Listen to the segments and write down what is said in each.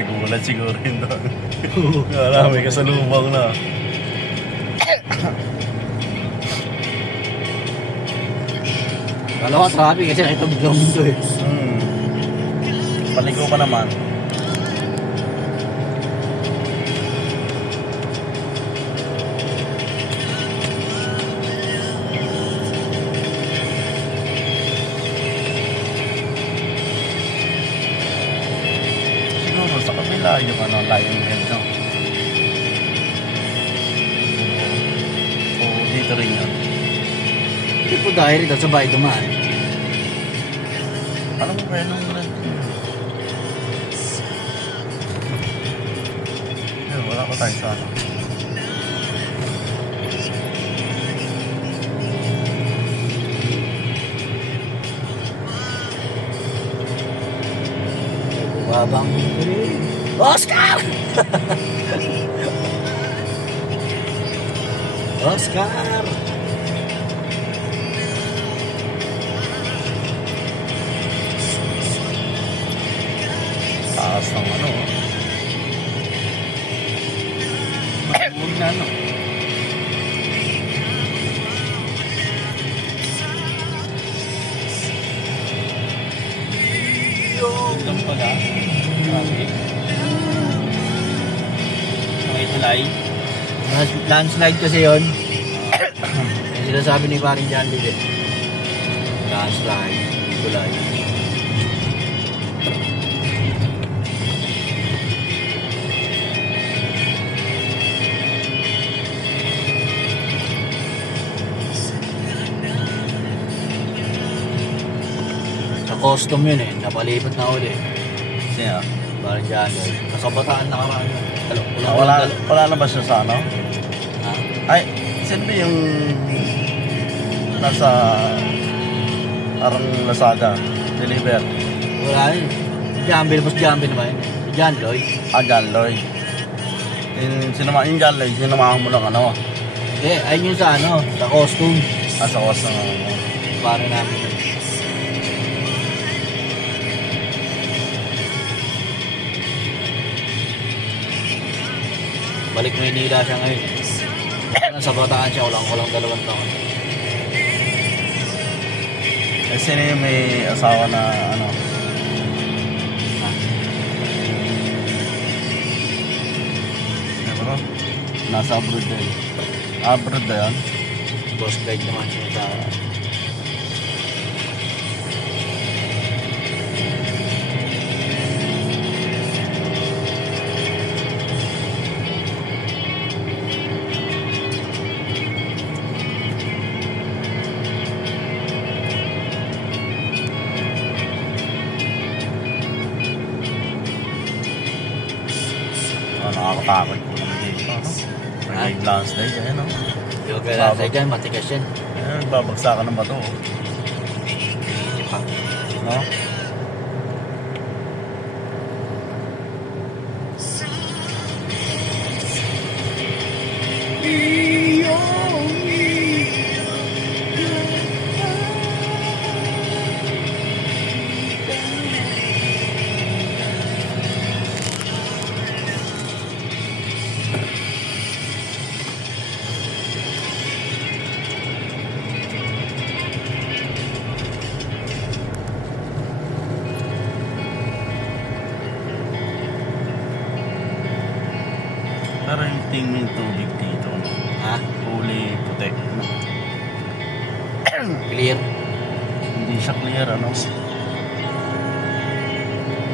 Nagulat siguro yun doon. Wala, may kasalubong na. Wala ka traffic kasi nakita mo ito eh. Paligo pa naman. Siguro sa kabila yung ano, Lion Head, no? O dito rin yun. Hindi po dahil ito sa bahay dumaan. Alam mo kaya nung red? Wala ko tayo sa ano. Babang Oscar! Oscar! Taas ng ano. Huwag na ano. Gandang pala. Grabe. May tulay. Landslide kasi yun. Yung sinasabi ni Paring John Lee. Landslide. Tulay. Custom yun eh, napalipat na uli. Siya? Parang dyan eh. Nakabataan na karaan. Wala na ba siya sa ano? Ha? Ay, sino ba yung nasa parang Lazada deliver? Wala yun. Jambil, mas Jambil naman yun. John Lloyd. Ah, John Lloyd. Yung John Lloyd, sinamahan mo lang ano? Ayun yung sa ano, sa costume. Ah, sa costume. Para namin. Balik Maynila siya ngayon. Sa Bataan siya, walang 2 taon. Eh, sino yung may asawa na ano? Ano? Nasa abroad din. Abroad na yan? Boss guide naman siya sa... Nakakatakot po naman dito, no? May landslide, ayan, no? Yung landslide dyan, matigas yan. Ayan, nagbabagsakan ng bato, oh. No? Pero yung tingin yung tubig dito, no? Ha? Huli puti, no? Clear? Hindi siya clear, ano?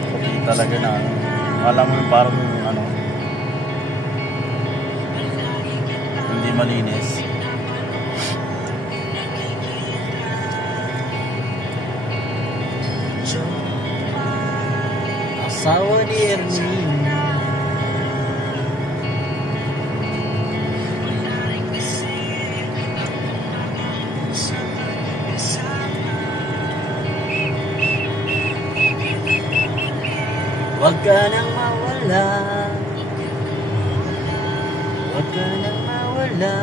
Puti talaga na, ano? Alam mo yung parang, ano? Hindi malinis. Asawa ni Ernie. Huwag ka nang mawala. Huwag ka nang mawala.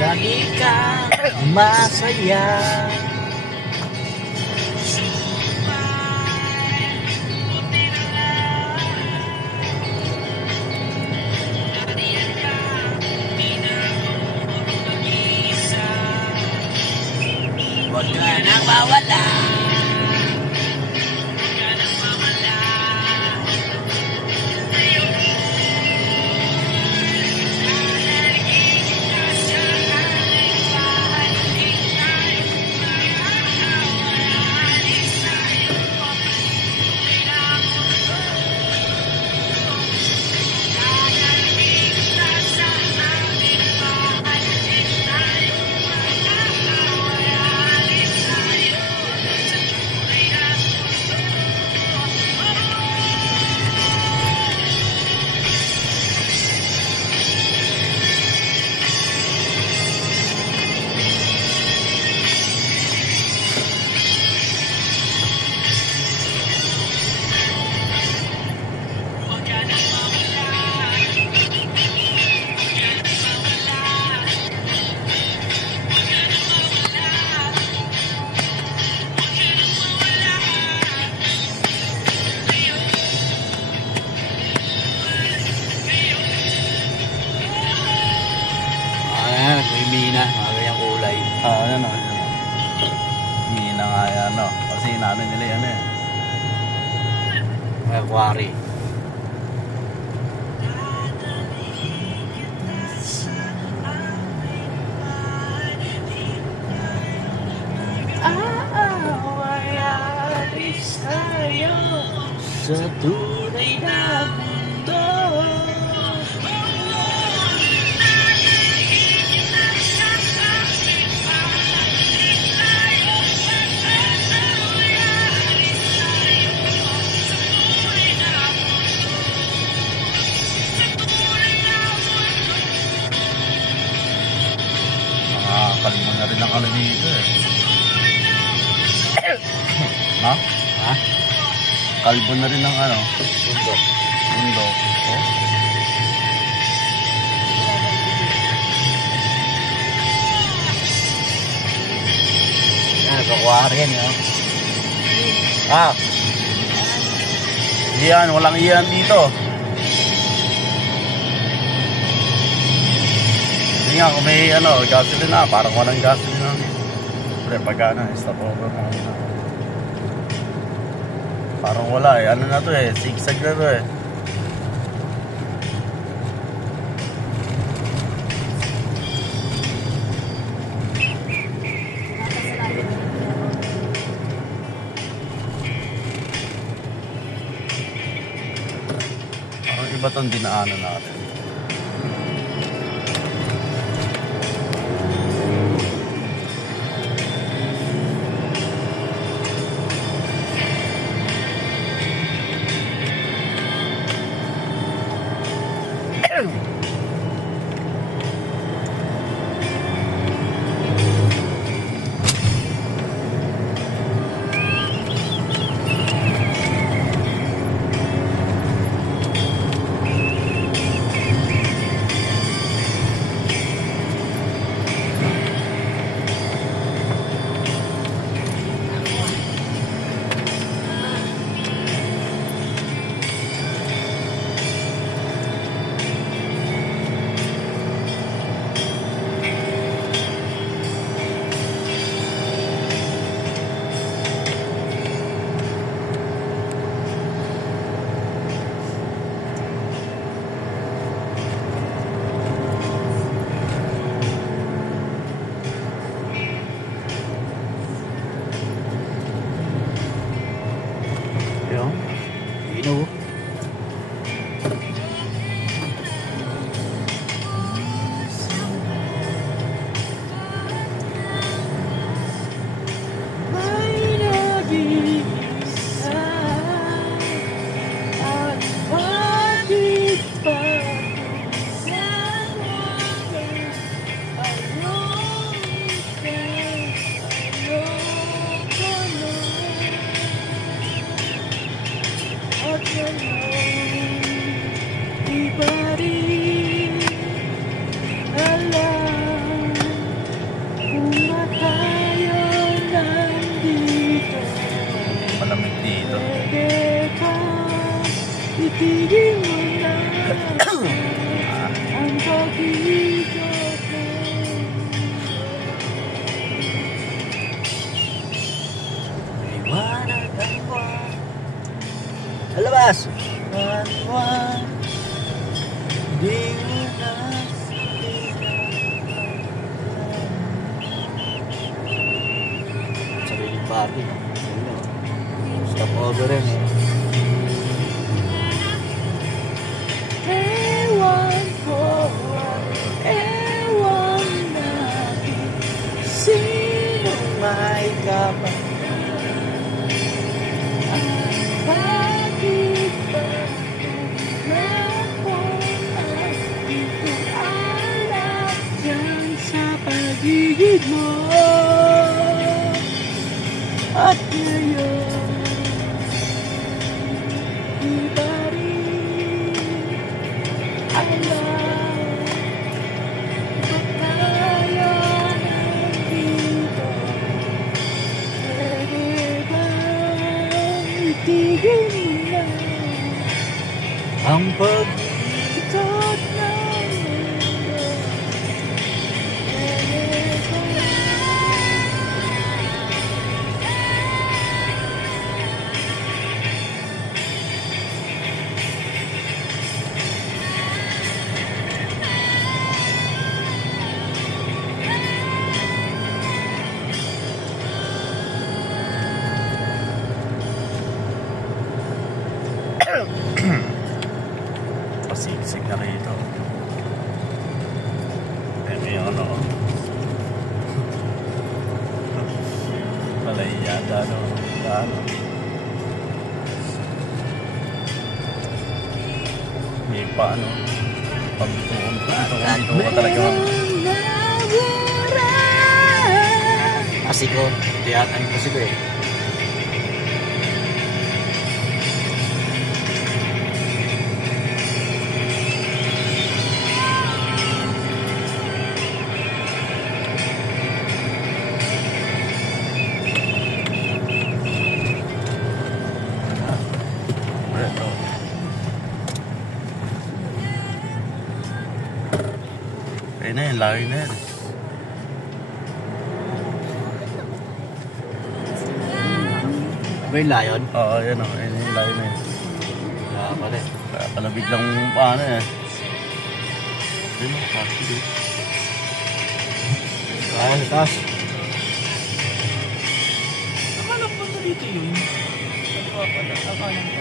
lagi kang masaya. Huwag ka nang mawala. Mina, mga ganyang kulay. Yan o. Mina nga yan o. Kasi inaano nila yan eh. Aquari. Alis tayo sa tunay na mundo. Kalma na rin ang ano dito eh. Ha? Ha? Kalbo na rin ang ano. Mundo. Mundo. Oh. Aquari yan yun. Iyan, walang iyan dito. Hindi nga kung may ano, gasoline na, parang walang gasoline na. Pre, pagka ano, stop over mo. Parang wala eh, ano na to eh, zigzag na to eh. Parang iba tong dinaanan natin. party. Stop over rin eh. Ewan ko, ewan natin, sino may kapatid. At bakit ba ako at di ko alam dyan sa paligid mo? At ngayon, di ba rin alam ba't tayo nandito? Pwede bang itigil mo na ang pag-itot ng mundo? Pwede ba? Pasiksik na rito. Ito yung ano. Malayada, no? Ano? May pa, ano? Pag dito ka talaga. Asiko. Tiyatan ko sigo eh. Ayun na yun, layo na yun. Ba yung layon? Oo, yun o. Ayun yung layo na yun. Wala pala eh. Kaya pala biglang paano eh. Ayun o, kasi dito. Kaya sa taas. Akala ko na dito yun. Kaliwa pala. Akala ko.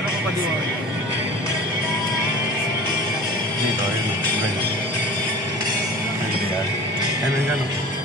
Ano ko kaliwa? Dito, ayun o. Ayun o. Ayun o. Ayun o.